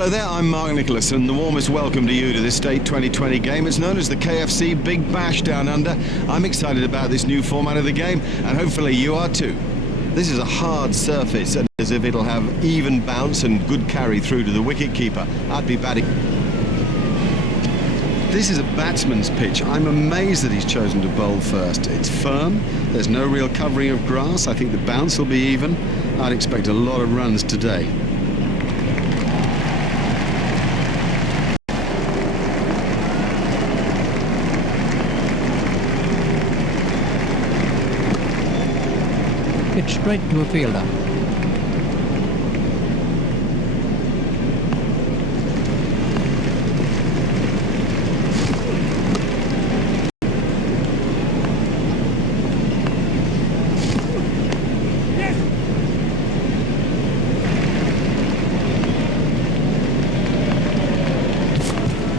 Hello there, I'm Mark Nicholas, and the warmest welcome to you to this State 2020 game. It's known as the KFC Big Bash Down Under. I'm excited about this new format of the game, and hopefully you are too. This is a hard surface, and as if it'll have even bounce and good carry through to the wicket-keeper. I'd be batting. This is a batsman's pitch. I'm amazed that he's chosen to bowl first. It's firm, there's no real covering of grass. I think the bounce will be even. I'd expect a lot of runs today. It's straight to a fielder.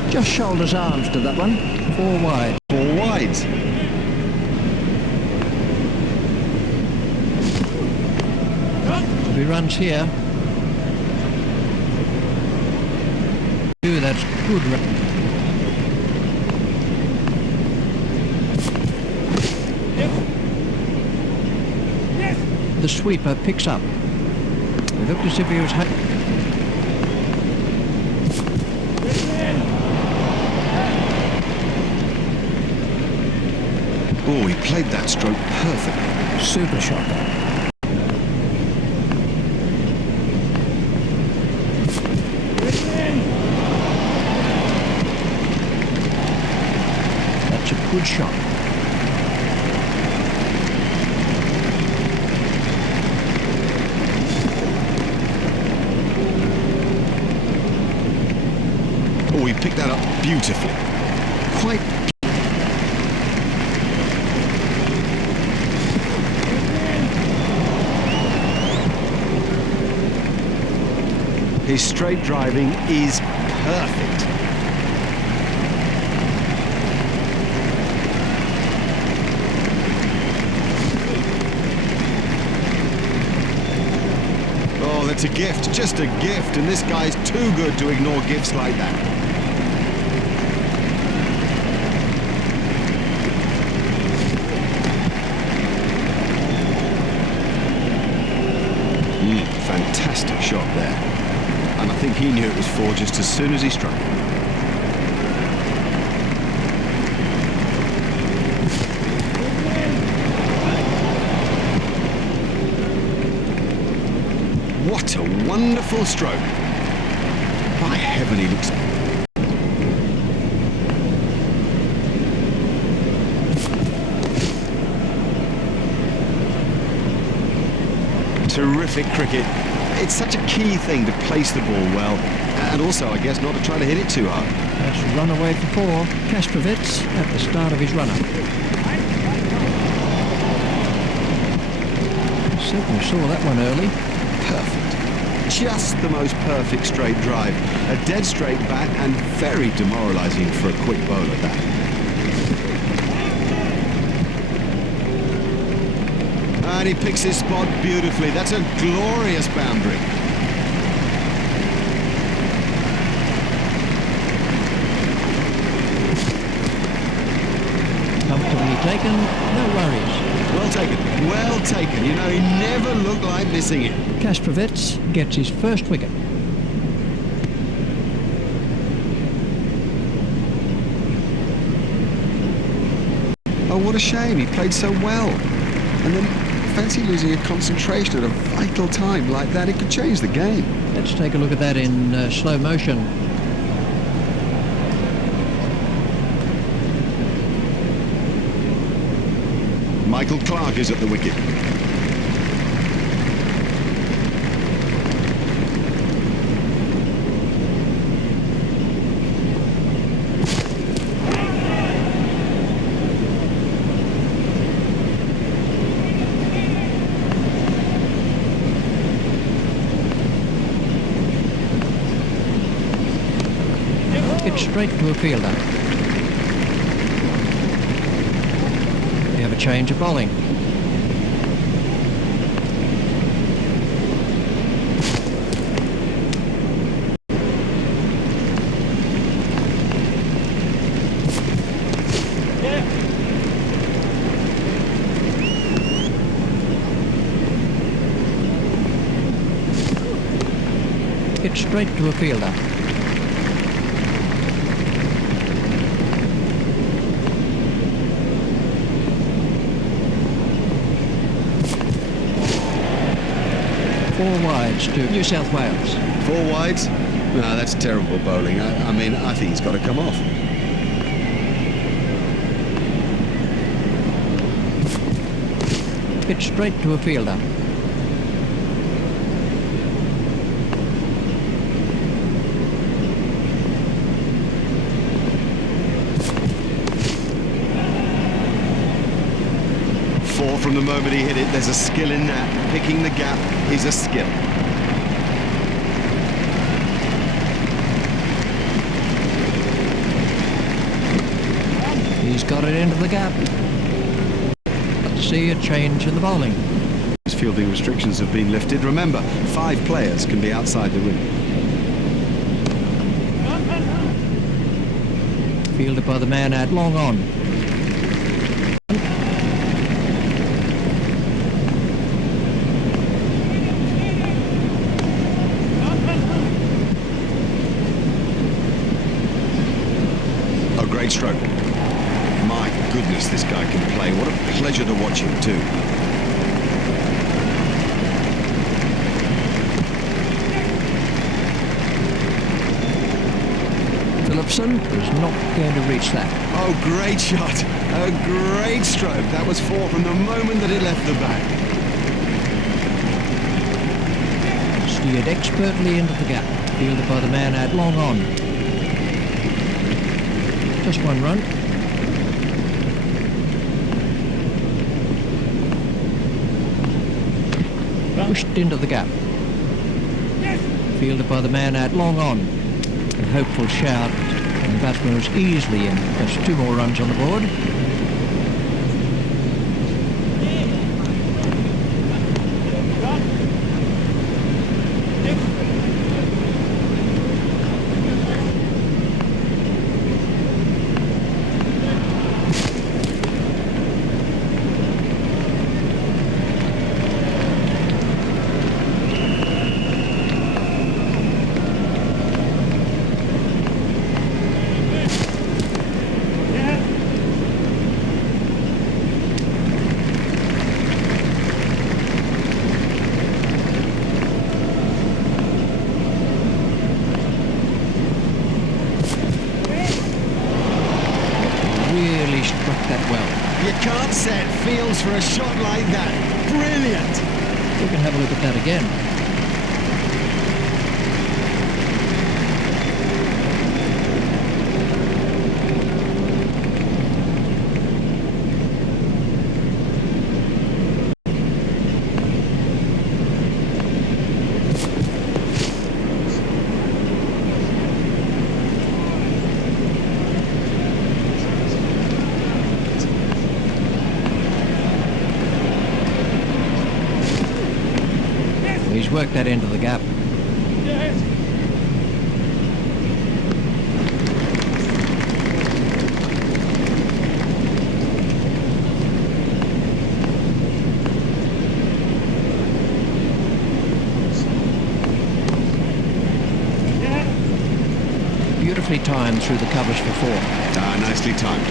Just shoulders arms to that one. 4 wide. 4 wides. If he runs here. Ooh, that's good run. The sweeper picks up. It looked as if he was... Oh, he played that stroke perfectly. Super shot. That's a good shot. Oh, he picked that up beautifully. Quite. His straight driving is perfect. Oh, that's a gift, just a gift, and this guy's too good to ignore gifts like that. Fantastic shot there. And I think he knew it was 4 just as soon as he struck it. What a wonderful stroke. By heaven, he looks... Terrific cricket. It's such a key thing to place the ball well, and also, I guess, not to try to hit it too hard. That's run away for 4. Kastrovitz at the start of his run-up. Certainly saw that one early. Perfect. Just the most perfect straight drive. A dead straight bat and very demoralising for a quick bowler, that. And he picks his spot beautifully. That's a glorious boundary. Comfortably taken, no worries. Well taken, well taken. You know, he never looked like missing it. Kastrovitz gets his first wicket. Oh, what a shame. He played so well. And then fancy losing a concentration at a vital time like that. It could change the game. Let's take a look at that in slow motion. Michael Clarke is at the wicket. It's straight to a fielder. We have a change of bowling. Hit straight to a fielder. Four wides to New South Wales. Four wides? No, that's terrible bowling. I mean, I think he's got to come off. Hit straight to a fielder. Four from the moment he hit it. There's a skill in that. Picking the gap is a skill. He's got it into the gap. Let's see a change in the bowling. Fielding restrictions have been lifted. Remember, 5 players can be outside the ring. Fielded by the man at long on. Oh, great stroke. My goodness, this guy can play. What a pleasure to watch him too. Phillipson is not going to reach that. Oh, great shot. A great stroke. That was 4 from the moment that it left the bat. Steered expertly into the gap. Fielded by the man at long on. Just one run. Pushed into the gap. Fielded by the man at long on. A hopeful shout, and the batsman was easily in. Just 2 more runs on the board. Really struck that well. You can't set fields for a shot like that. Brilliant. We can have a look at that again. He's worked that into the gap. Beautifully timed through the covers for 4. Nicely timed.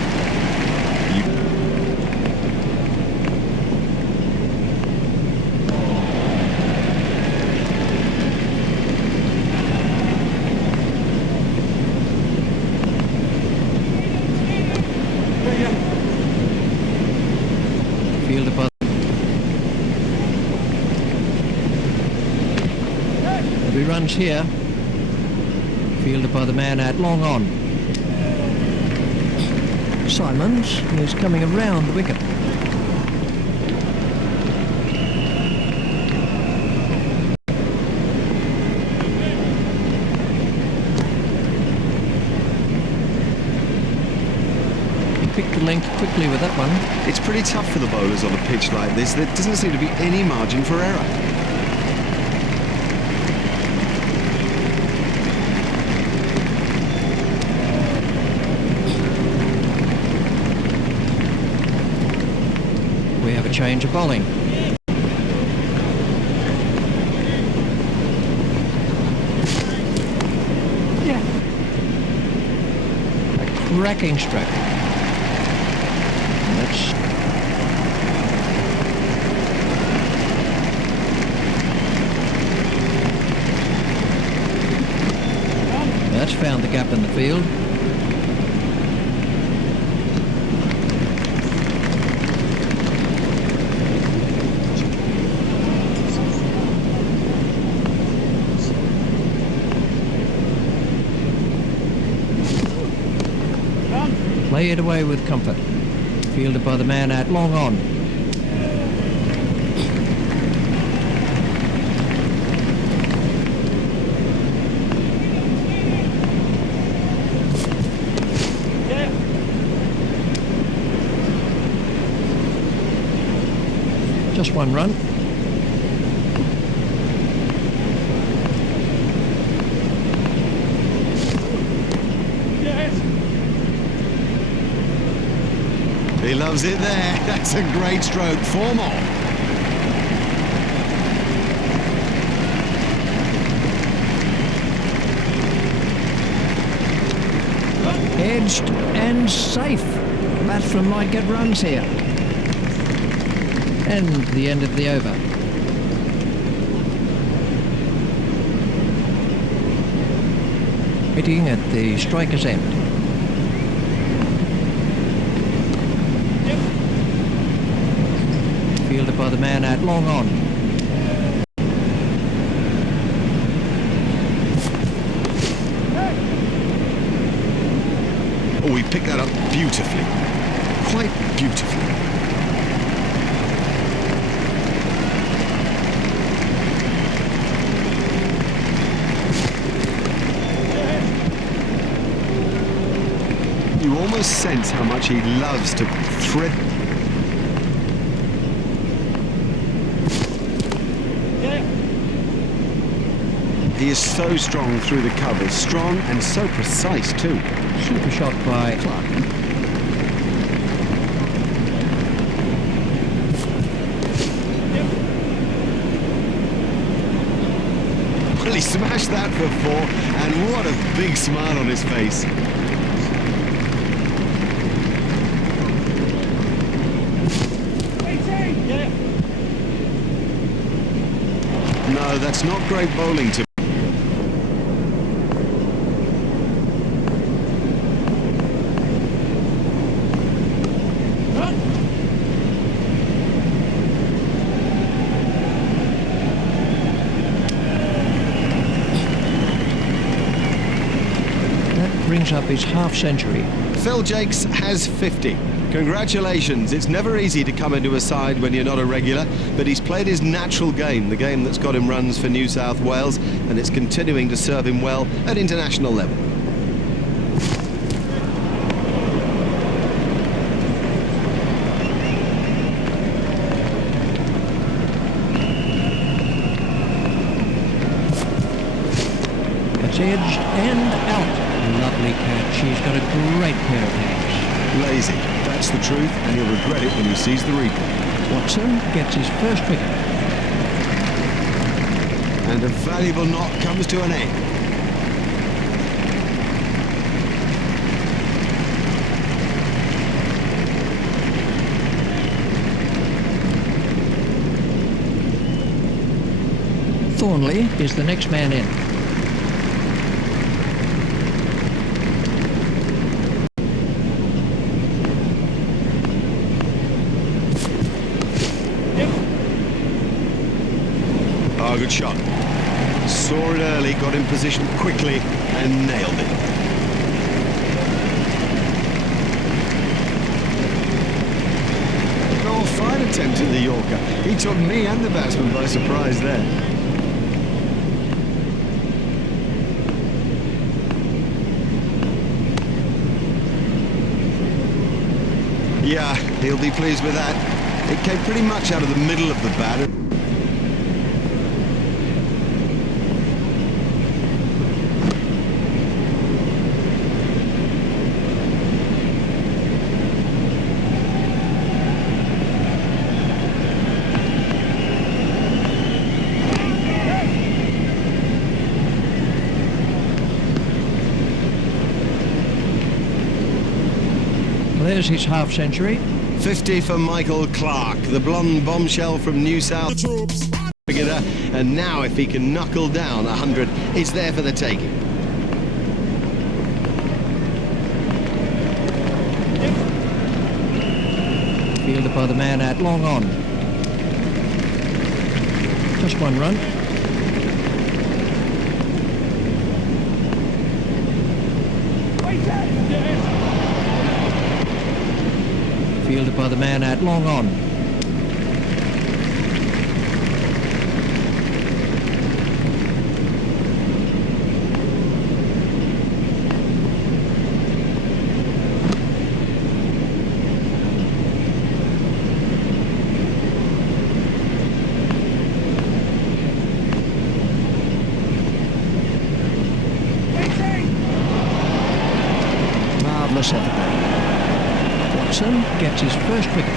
Fielded by there'll be runs here. Fielded by the man at long on. Simons is coming around the wicket. Picked the length quickly with that one. It's pretty tough for the bowlers on a pitch like this. There doesn't seem to be any margin for error. we have a change of bowling. A cracking stroke. That's found the gap in the field. Play it away with comfort. Fielded by the man out long on. Just one run. He loves it there. That's a great stroke. 4 more. Edged and safe. The batsman might get runs here. And the end of the over. Hitting at the striker's end. Fielded by the man out long on. Oh, he picked that up beautifully. Quite beautifully. You almost sense how much he loves to thread. He is so strong through the covers, strong and so precise too. Super shot by Clark. Well, he smashed that for 4, and what a big smile on his face. No, that's not great bowling to... Brings up his half-century. Phil Jakes has 50. Congratulations. It's never easy to come into a side when you're not a regular, but he's played his natural game, the game that's got him runs for New South Wales, and it's continuing to serve him well at international level. It's edged and out. Lovely catch. He's got a great pair of hands. Lazy. That's the truth, and he'll regret it when he sees the replay. Watson gets his first wicket. And a valuable knock comes to an end. Thornley is the next man in. Oh, good shot. Saw it early, got in position quickly and nailed it. Oh, fine attempt at the Yorker. He took me and the batsman by surprise there. Yeah, he'll be pleased with that. It came pretty much out of the middle of the bat. There's his half century. 50 for Michael Clark, the blonde bombshell from New South cricketer. And now if he can knuckle down 100, it's there for the taking. Fielded by the man at long on. Just one run. Fielded by the man at long on. Marvellous effort. Watson gets his first wicket.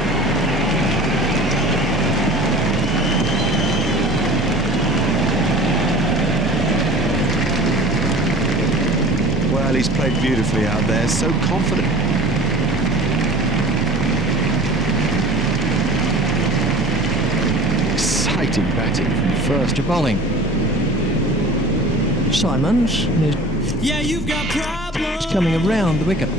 Well, he's played beautifully out there, so confident. Exciting batting from first To bowling. Simons Yeah, you've got problems. is coming around the wicket.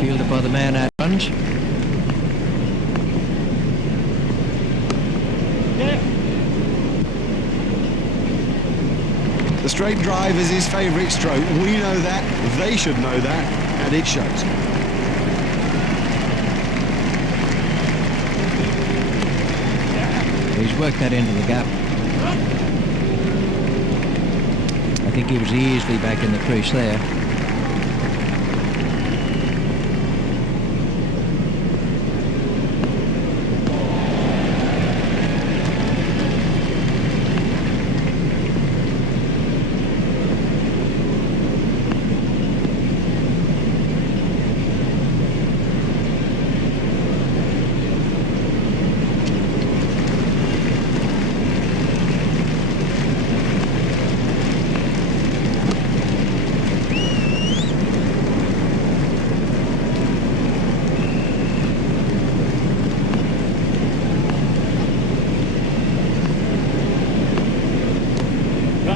Fielded by the man at runs. The straight drive is his favourite stroke. We know that, they should know that, and it shows. He's worked that into the gap. I think he was easily back in the crease there.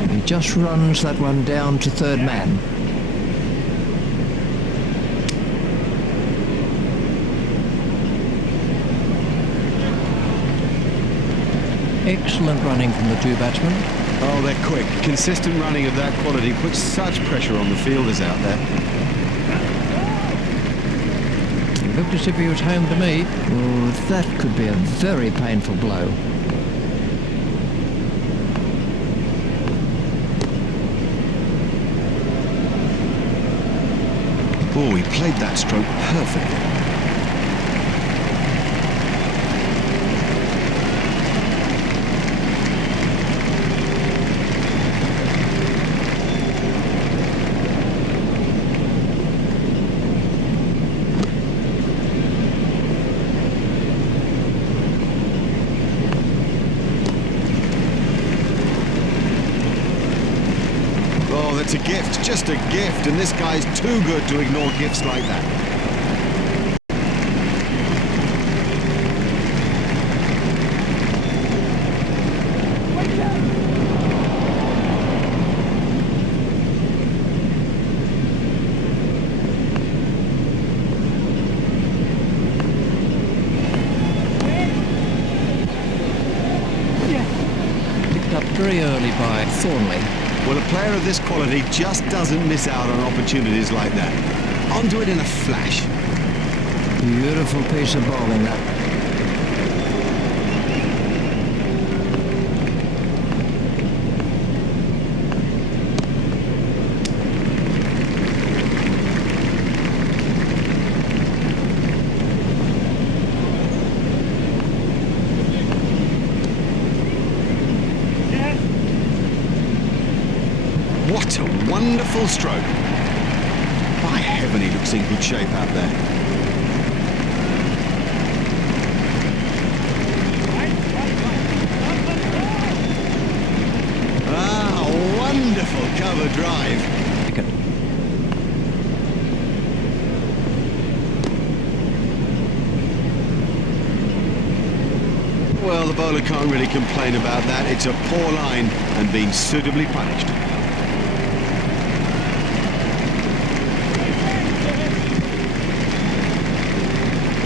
He just runs that one down to third man. Excellent running from the two batsmen. Oh, they're quick. Consistent running of that quality puts such pressure on the fielders out there. He looked as if he was home to me. Oh, that could be a very painful blow. Oh, he played that stroke perfectly. Oh, that's a gift, just a gift, and this guy's too good to ignore gifts like that. Picked up very early by Thornley. Well, a player of this quality just doesn't miss out on opportunities like that. Onto it in a flash. Beautiful piece of bowling that. What a wonderful stroke. definitely looks in good shape out there. Ah, wonderful cover drive. Well, the bowler can't really complain about that. It's a poor line and being suitably punished.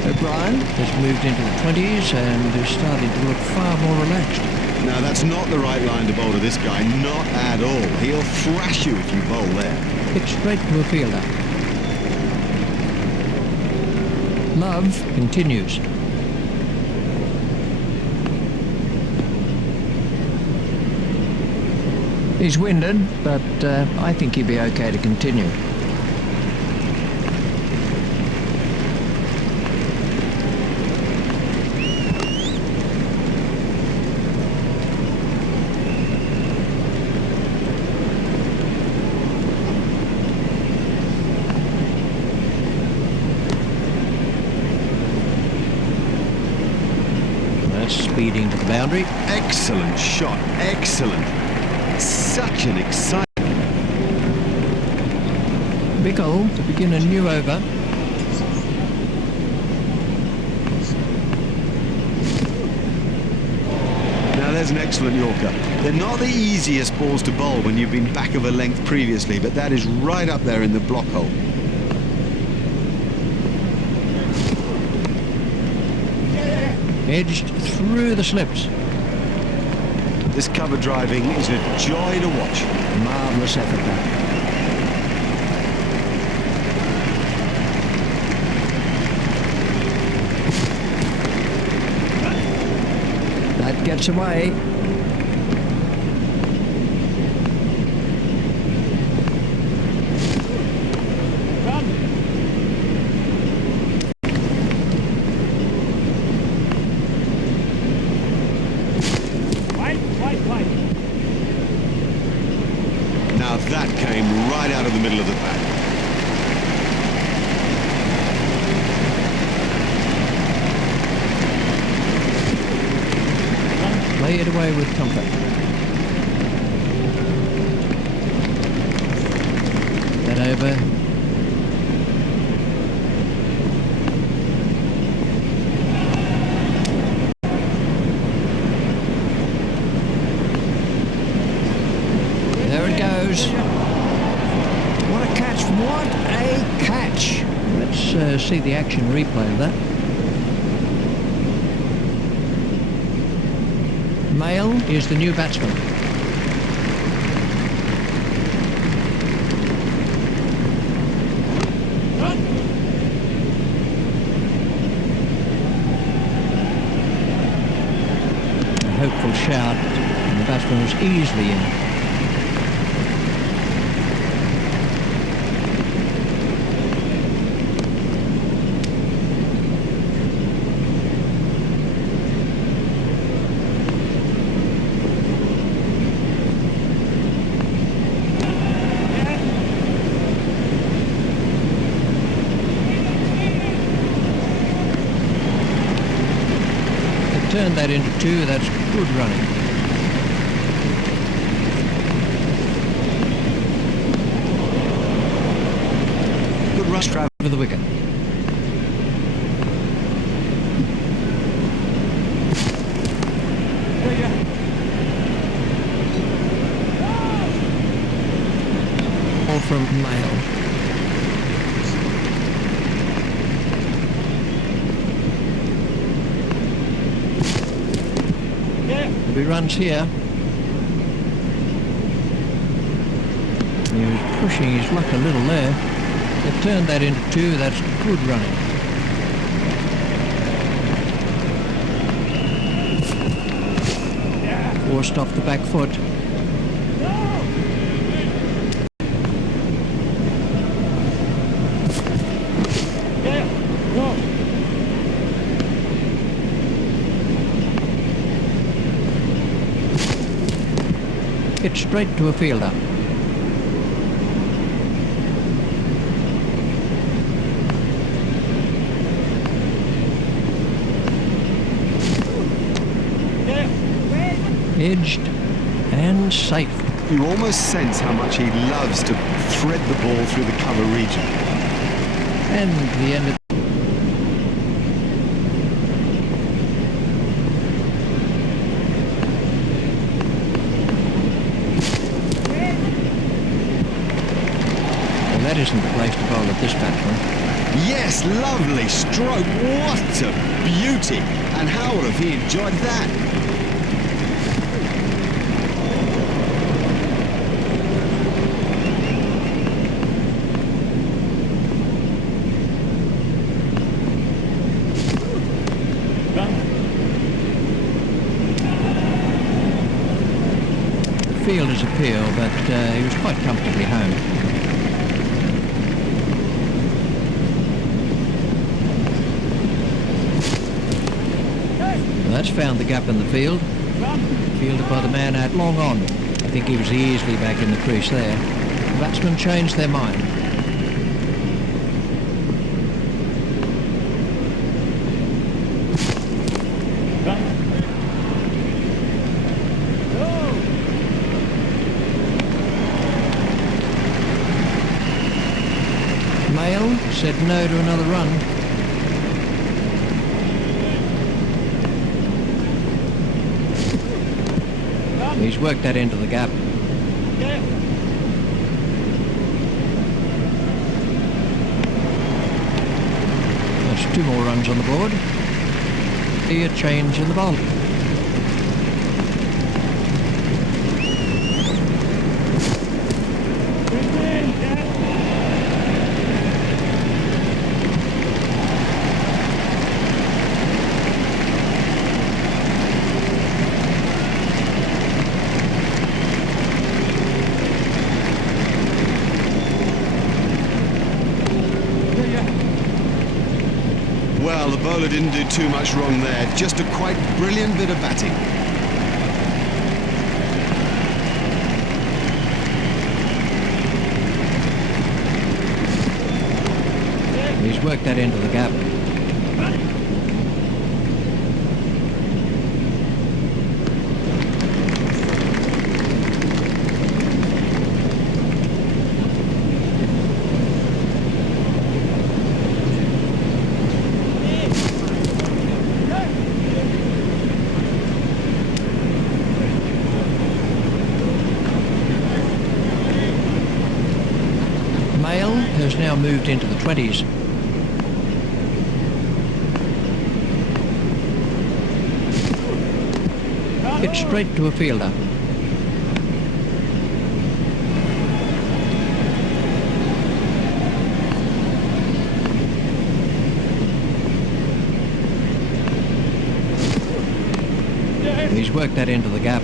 O'Brien has moved into the 20s and is starting to look far more relaxed. Now, that's not the right line to bowl to this guy, not at all. He'll thrash you if you bowl there. It's straight to a fielder. Love continues. He's winded, but I think he'll be okay to continue. That's speeding to the boundary. Excellent shot, excellent. Such an exciting... Bickle to begin a new over. Now there's an excellent Yorker. They're not the easiest balls to bowl when you've been back of a length previously, but that is right up there in the block hole. Edged through the slips. This cover driving is a joy to watch. Marvellous effort there. That gets away. Now that came right out of the middle of the bat. Play it away with comfort. That over. There it goes. What a catch, what a catch. Let's see the action replay of that. Mail is the new batsman. A hopeful shout, and the batsman was easily in. Turn that into two, that's good running. Good rush drive over the wicket. Ball from Mail. He runs here. He was pushing his luck a little there. They've turned that into two, that's good running. Forced off the back foot. It's straight to a fielder. Edged and safe. You almost sense how much he loves to thread the ball through the cover region. And the end of well, that isn't the place to bowl at this batsman. Yes, lovely stroke. What a beauty. And how would have he enjoyed that? Fielder's appeal, but he was quite comfortably home. Well, that's found the gap in the field. Fielded by the man out long on. I think he was easily back in the crease there. The batsmen changed their mind. Mail said no to another run. He's worked that into the gap. There's 2 more runs on the board. A change in the bowl. Well, the bowler didn't do too much wrong there. Just a quite brilliant bit of batting. He's worked that into the gap. Mail has now moved into the 20s. Hit straight to a fielder. He's worked that into the gap.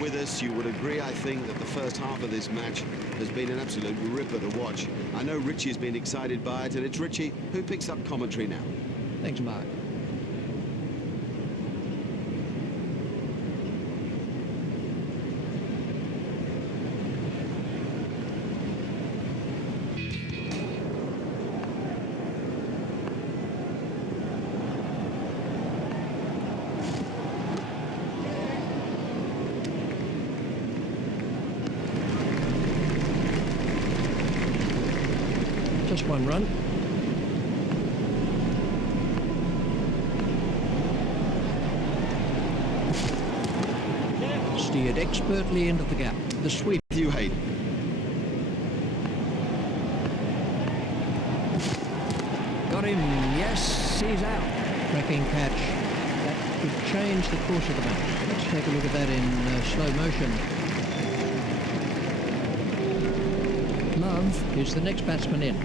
With us, you would agree, I think, that the first half of this match has been an absolute ripper to watch. I know Richie's been excited by it, and it's Richie who picks up commentary now. Thanks, Mark. Just 1 run. Steered expertly into the gap. The sweep. You hate. Got him. Yes, he's out. Cracking catch. That could change the course of the match. Let's take a look at that in slow motion. Love is the next batsman in.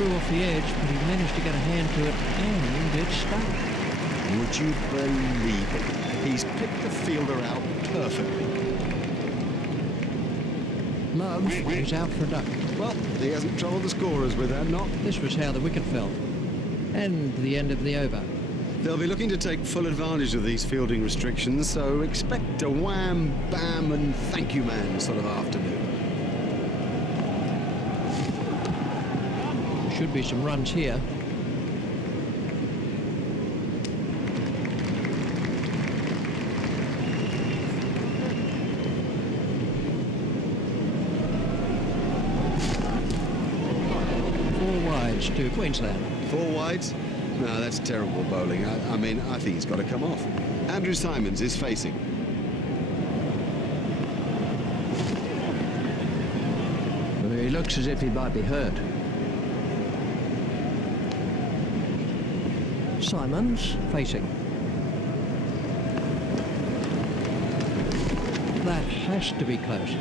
flew off the edge, but he managed to get a hand to it and it stuck. Would you believe it? He's picked the fielder out perfectly. Love is out for a duck. Well, he hasn't troubled the scorers with that knock. This was how the wicket fell. And the end of the over. They'll be looking to take full advantage of these fielding restrictions, so expect a wham, bam and thank you man sort of afternoon. There should be some runs here. To Queensland. 4 wides? No, that's terrible bowling. I mean, I think he's got to come off. Andrew Simons is facing. He looks as if he might be hurt. Simons facing. That has to be close.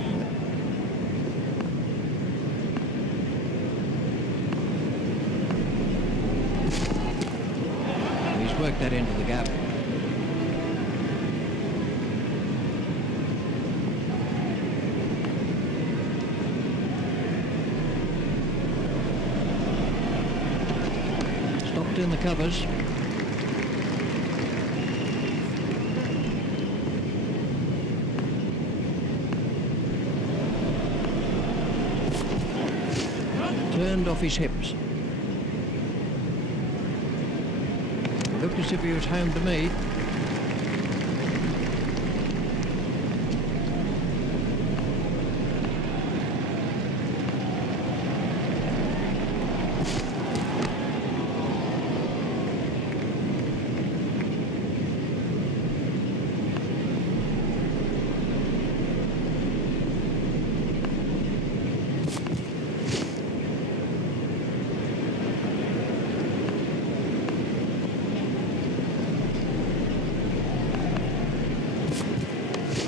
Work that into the gap. Stopped in the covers. Turned off his hips. Looked as if he was home to me.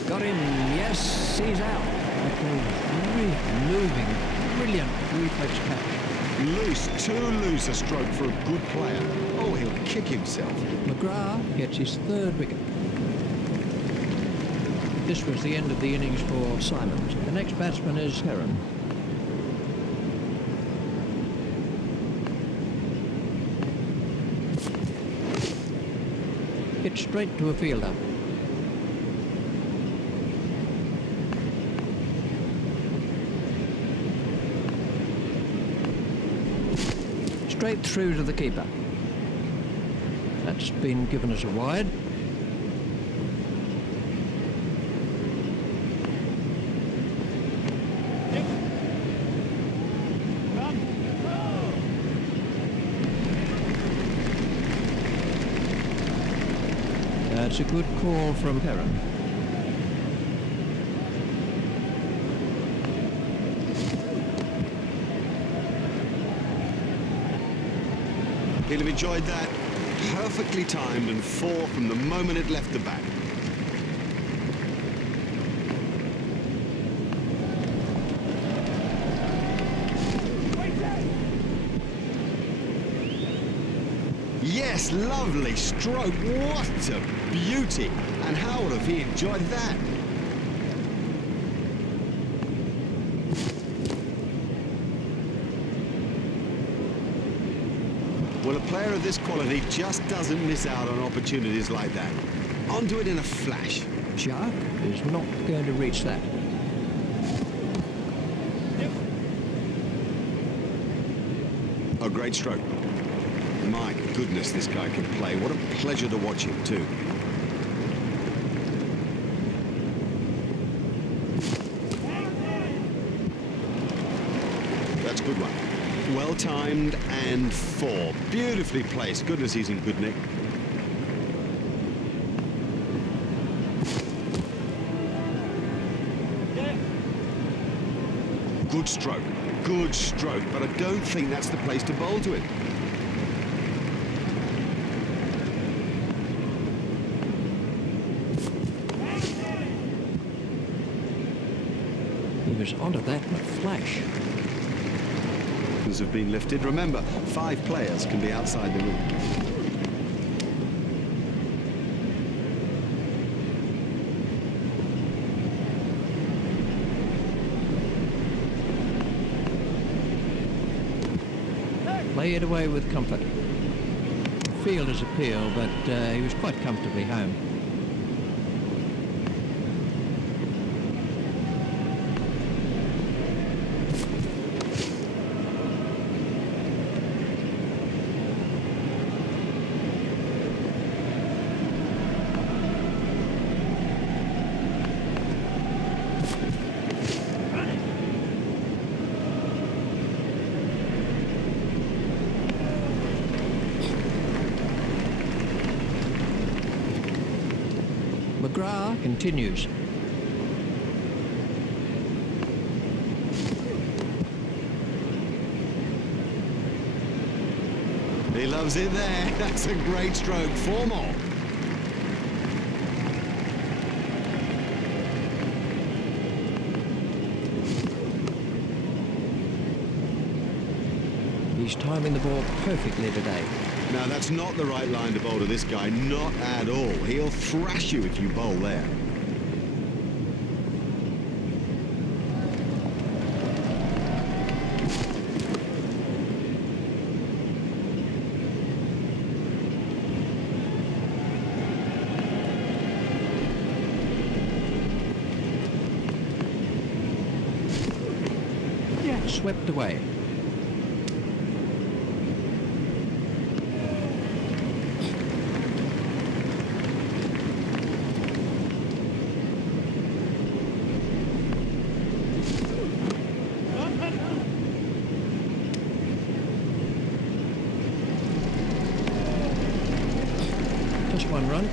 Got him, yes, he's out. That was really moving, brilliant reflex catch. Loose, too loose a stroke for a good player. Oh, he'll kick himself. McGrath gets his 3rd wicket. This was the end of the innings for Simons. The next batsman is Heron. Hit straight to a fielder. Straight through to the keeper. That's been given as a wide. That's a good call from Heron. He'll have enjoyed that. Perfectly timed and 4 from the moment it left the bat. Yes, lovely stroke. What a beauty. And how would have he enjoyed that? Well, a player of this quality just doesn't miss out on opportunities like that. Onto it in a flash. Shark is not going to reach that. A great stroke. My goodness, this guy can play. What a pleasure to watch him, too. That's a good one. Well timed and 4. Beautifully placed. Goodness, he's in good nick. Good stroke. Good stroke. But I don't think that's the place to bowl to it. He was onto that in a flash. restrictions have been lifted. Remember, 5 players can be outside the room. Play it away with comfort. Fielder's appeal, but he was quite comfortably home. McGrath continues. He loves it there. That's a great stroke. 4 more. He's timing the ball perfectly today. Now, that's not the right line to bowl to this guy. Not at all. He'll thrash you if you bowl there. Swept away. Just 1 run.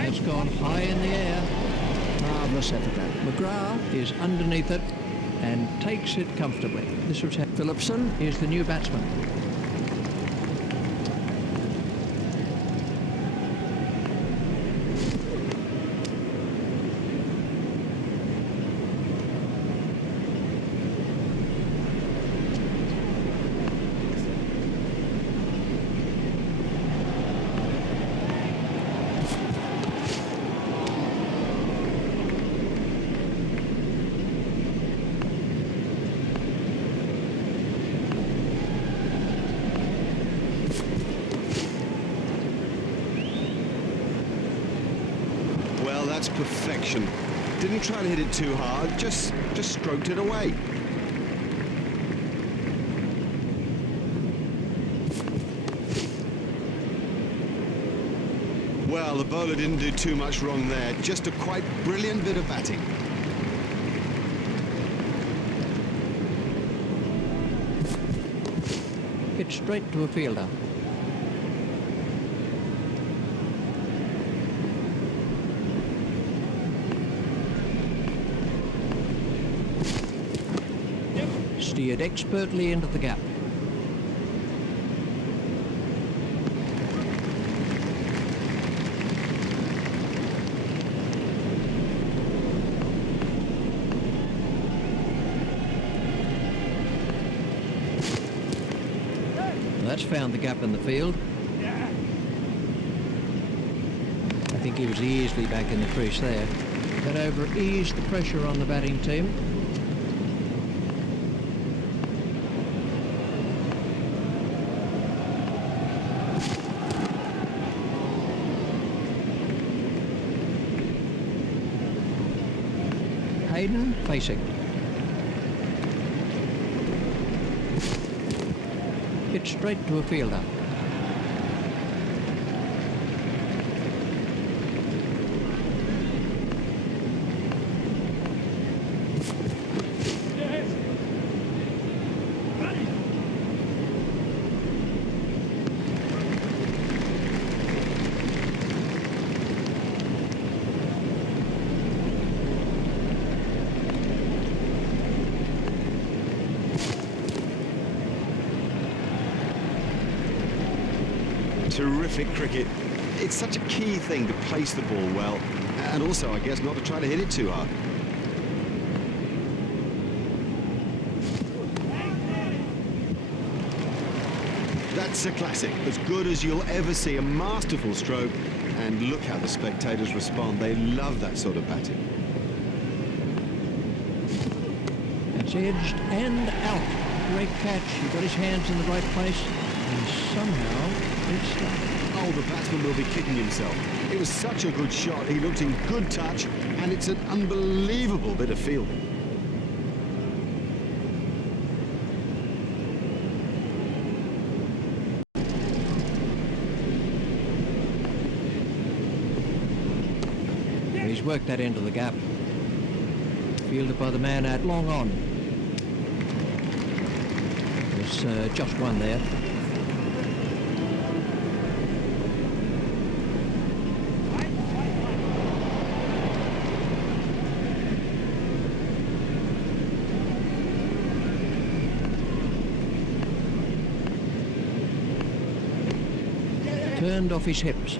It's gone high in the air. Marvellous effort that. McGrath is underneath it and takes it comfortably. This was Phillipson is the new batsman. Well, that's perfection. Didn't try to hit it too hard, just stroked it away. Well, the bowler didn't do too much wrong there. Just a quite brilliant bit of batting. Hit straight to a fielder. Steered expertly into the gap. That's found the gap in the field. I think he was easily back in the crease there. That over eased the pressure on the batting team. Hayden facing. Hit straight to a fielder. Terrific cricket. It's such a key thing to place the ball well, and also, I guess, not to try to hit it too hard. That's a classic, as good as you'll ever see. A masterful stroke, and look how the spectators respond. They love that sort of batting. It's edged and out. Great catch. He got his hands in the right place, and somehow it's stuck. Oh, the batsman will be kicking himself. It was such a good shot. He looked in good touch, and it's an unbelievable bit of fielding. He's worked that into the gap. Fielded by the man out long on. There's just one there. Turned off his hips.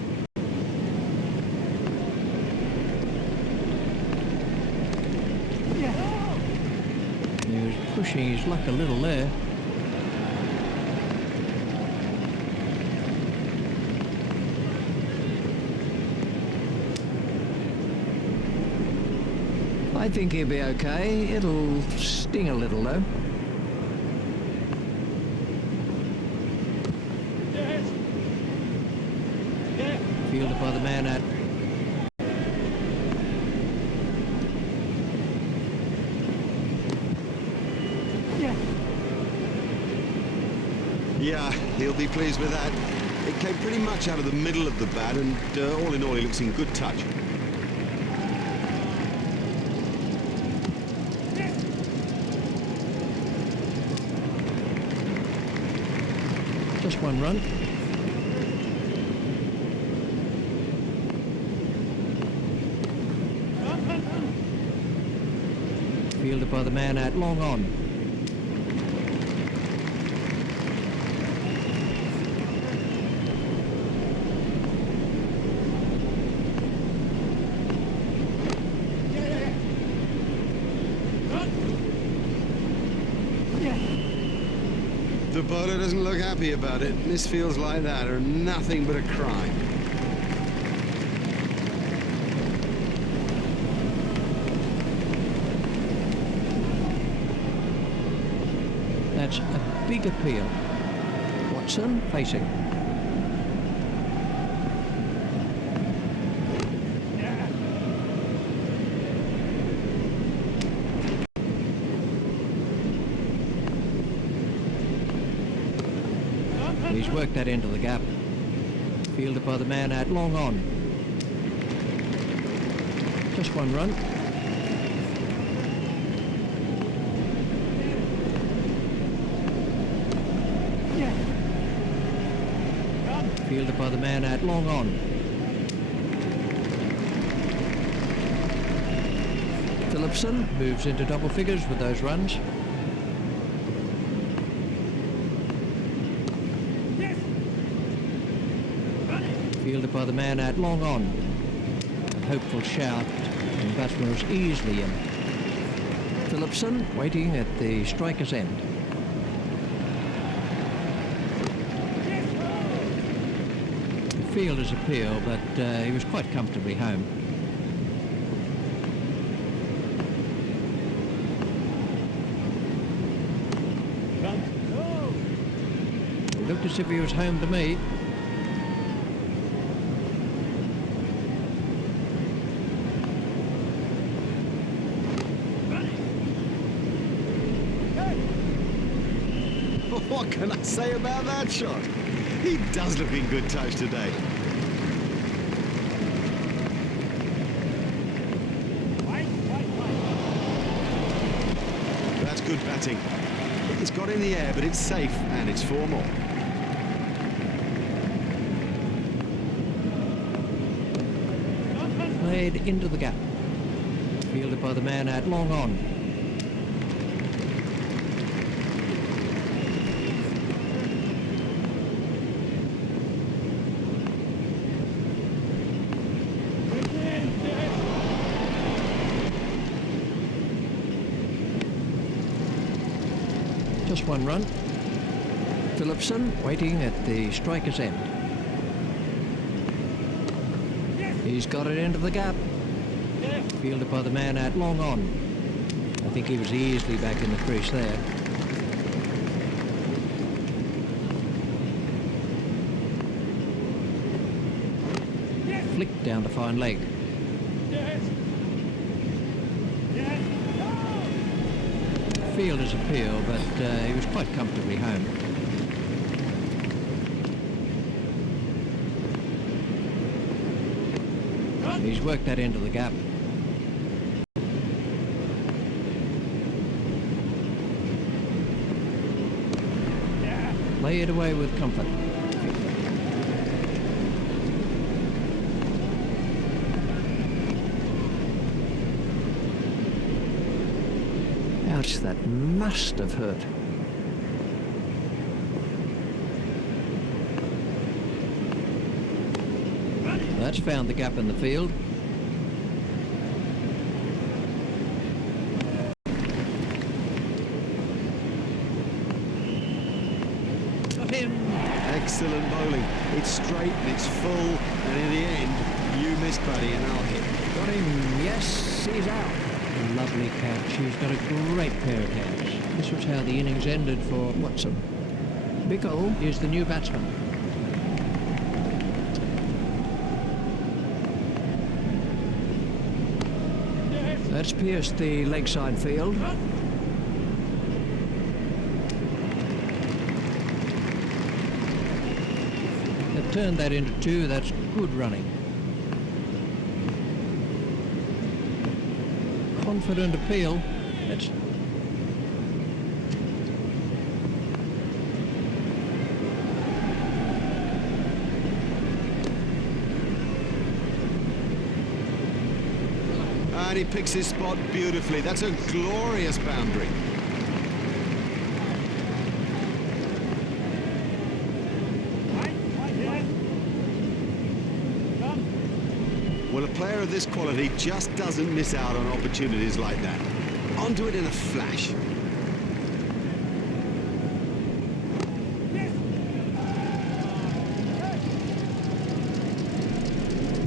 He was pushing his luck a little there. I think he'll be okay. It'll sting a little though. Fielded by the man at. Yeah, he'll be pleased with that. It came pretty much out of the middle of the bat, and all in all, he looks in good touch. Just one run. Fielded by the man out long on. The bowler doesn't look happy about it. Misfields like that are nothing but a crime. That's a big appeal. Watson facing. He's worked that into the gap. Fielded by the man out long on. Just one run. Fielded by the man out long on. Phillipson moves into double figures with those runs. Fielded by the man out long on. A hopeful shout, and the batsman was easily in. Phillipson waiting at the striker's end. The fielder's appeal, but he was quite comfortably home. It looked as if he was home to me. What can I say about that shot? He does look in good touch today. That's good batting. It's got in the air, but it's safe, and it's 4 more. Played into the gap. Fielded by the man out long on. Just one run. Phillipson waiting at the striker's end. He's got it into the gap. Fielded by the man out long on. I think he was easily back in the crease there. Flicked down to fine leg. Fielder's appeal, but he was quite comfortably home. He's worked that into the gap. Lay it away with comfort. Ouch, that must have hurt. That's found the gap in the field. Got him. Excellent bowling. It's straight and it's full, and in the end, you miss, buddy, and I'll hit. Got him. Yes, he's out. Lovely catch. He's got a great pair of hands. This was how the innings ended for Watson. Bickle is the new batsman. That's pierced the leg side field. They've turned that into two. That's good running. Confident appeal. That's and he picks his spot beautifully. That's a glorious boundary. Well, a player of this quality just doesn't miss out on opportunities like that. Onto it in a flash.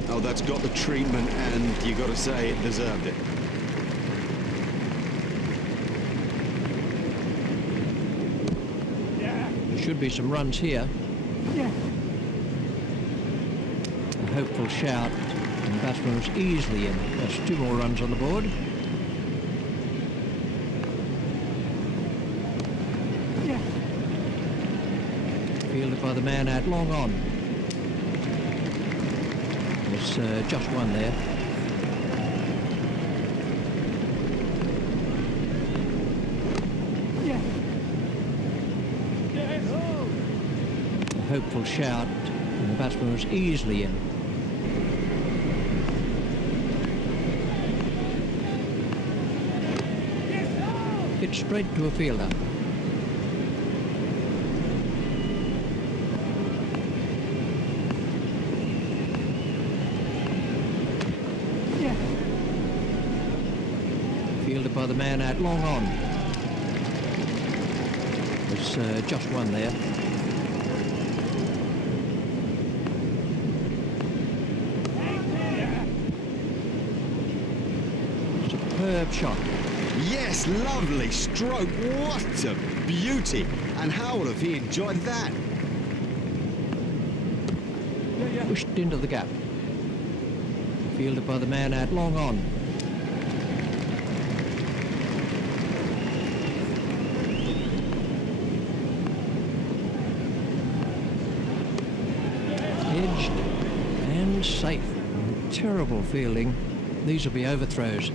Oh, that's got the treatment, and you got to say it deserved it. There should be some runs here. A hopeful shout. And the batsman was easily in. That's two more runs on the board. Fielded by the man out long on. There's just one there. A hopeful shout, and the batsman was easily in. Hit straight to a fielder. Fielded by the man out long on. There's just one there. Superb shot. Yes, lovely stroke. What a beauty. And how would have he enjoyed that? Pushed into the gap. Fielded by the man out long on. Edged and safe. Terrible fielding. These will be overthrows.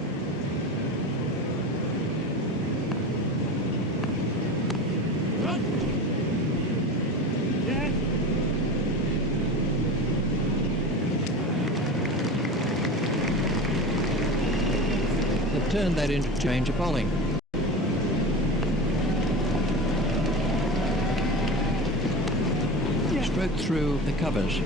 They've turned that into change of bowling. Stroke through the covers.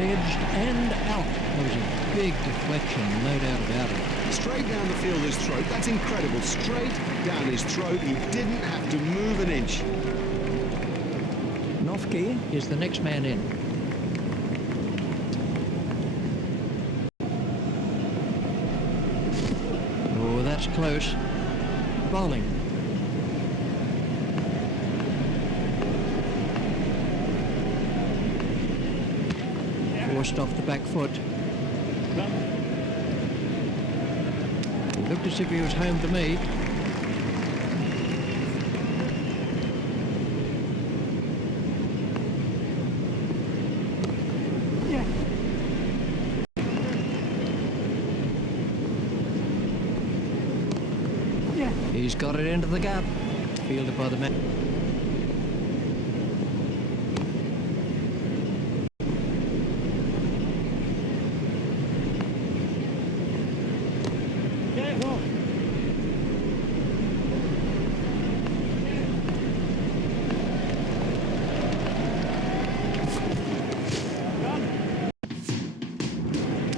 edged and out. That was a big deflection, no doubt about it. Straight down the fielder's throat. That's incredible. Straight down his throat. He didn't have to move an inch. Nofke is the next man in. Oh, that's close. Bowling. Forced off the back foot. He looked as if he was home to me. He's got it into the gap. Fielded by the man.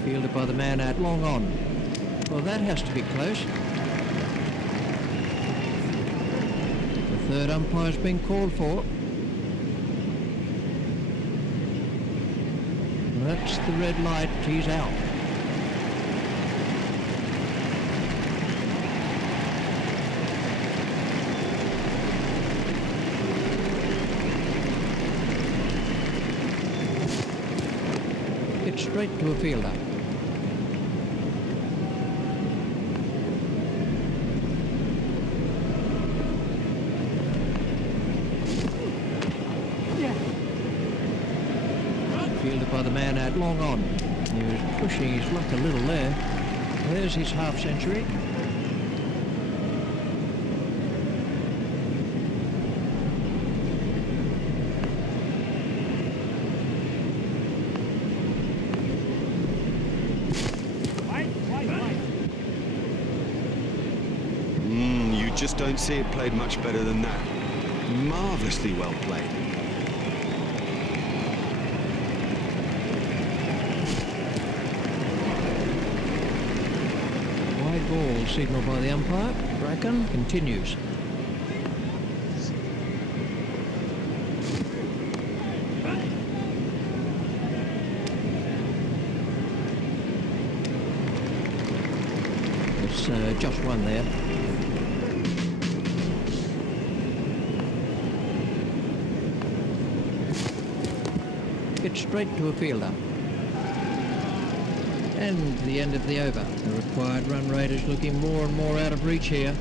Fielded by the man out long on. Well, that has to be close. The third umpire's been called for. That's the red light. He's out. It's straight to a fielder. Fielded by the man out long on. He was pushing his luck a little there. There's his half century. You just don't see it played much better than that. Marvellously well played. Ball signalled by the umpire. Bracken continues. It's just one there. It's straight to a fielder. And the end of the over. The required run rate is looking more and more out of reach here.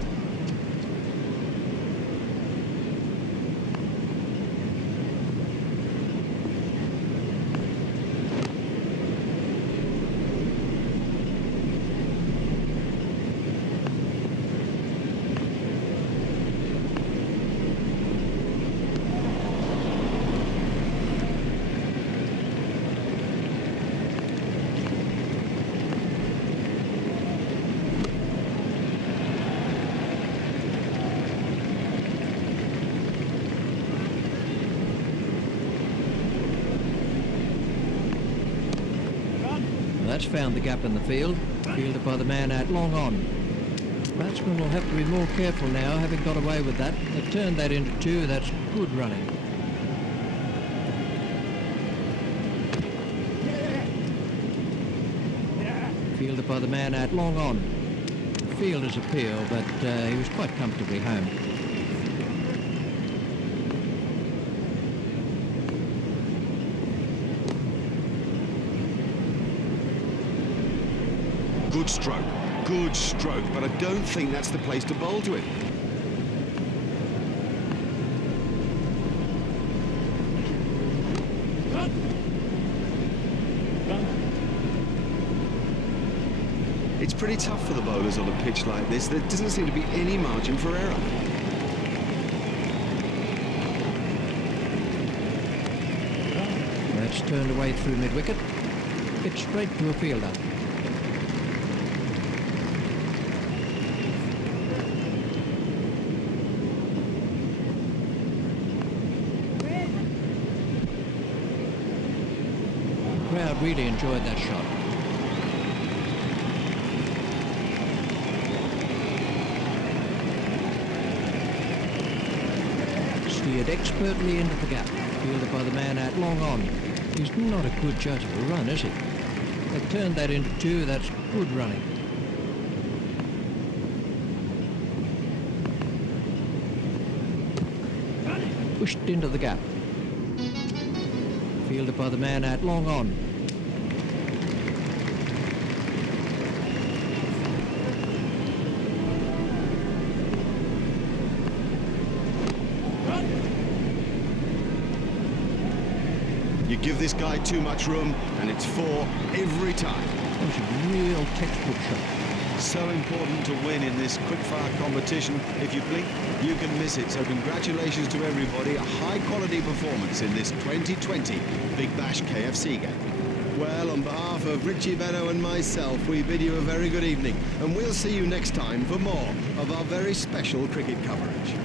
That's found the gap in the field. Fielded by the man out long on. Batsman will have to be more careful now, having got away with that. They've turned that into two. That's good running. Fielded by the man out long on. The fielder's appeal, but he was quite comfortably home. Good stroke, but I don't think that's the place to bowl to it. It's pretty tough for the bowlers on a pitch like this. There doesn't seem to be any margin for error. That's turned away through mid-wicket. It's straight to a fielder. Crowd really enjoyed that shot. Steered expertly into the gap, fielded by the man out long on. He's not a good judge of a run, is he? They've turned that into two. That's good running. Pushed into the gap. Fielded by the man out long on. You give this guy too much room, and it's four every time. That was a real textbook shot. So important to win in this quick-fire competition. If you blink, you can miss it. So congratulations to everybody. A high-quality performance in this 2020 Big Bash KFC game. Well, on behalf of Richie Benno and myself, we bid you a very good evening. And we'll see you next time for more of our very special cricket coverage.